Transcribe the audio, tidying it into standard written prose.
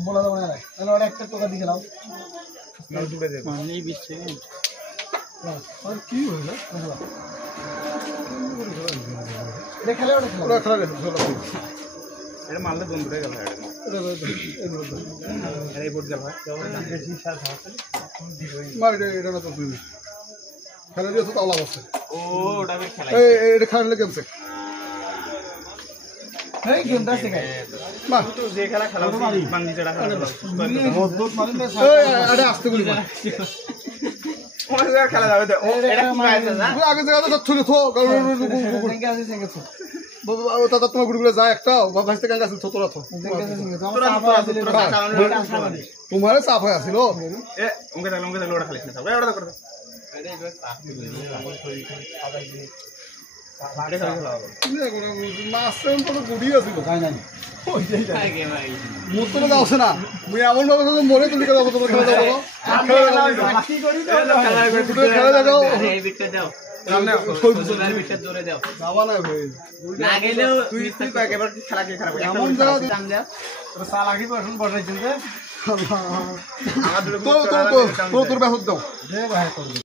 बोला था एक टका दिखे लाओ और की হইলো এটা খেলা ওটা খেলা এটা মারলে বন্ধ হয়ে গেল এটা এই বোর্ড গেল বেশি সার আছে মার এটা না তো তুই খেলা দিয়ে তো তাওলা আছে ও ওটা বেশ খেলা এটা খেলা গেমছে এই গেমটা শেখায় মা তো যে খেলা খেলা বাংলি যেটা খেলা মজবুত মারেন না এই আরে আস্তে বলি ওরা খেলা যাবে তো এটা কি আছে না আগে জায়গা তো ছুরি থো কারণ সঙ্গে আছে সঙ্গে থো বাবা দাদা তোমার গুড়গুলো যায় একটা বাবা ভাইতে কাঙ্গা আছে থতরা থো তোমার চাপ হয়ে আছিল এ ওকে দাও ওটা খালিস না ভাই ওটা করে আরে এগুলো চাপ দিবি আমার শরীর খাবাই দিয়ে সাড়ে খেলা হবে মাস্টার তো গুড়ি আছে তো কাই নাই ওই যাই যায় ভাই মুতলে দাওছ না মুই এমন ভাবে মরে তুমি করে দাও তোমার খেলা দাও বাকি করি তো খেলা দাও এই বিটটা দাও সামনে সোলার বিটটা জোরে দাও যাবা না ভাই না গেলেও তুই একবার খেলা কে খারাপ এমন জায়গা দাম দাও তোর সাল আগে পড়াশোনা বসাইছিস রে আল্লাহ আমার তোর ব্যাহত দাও দে ভাই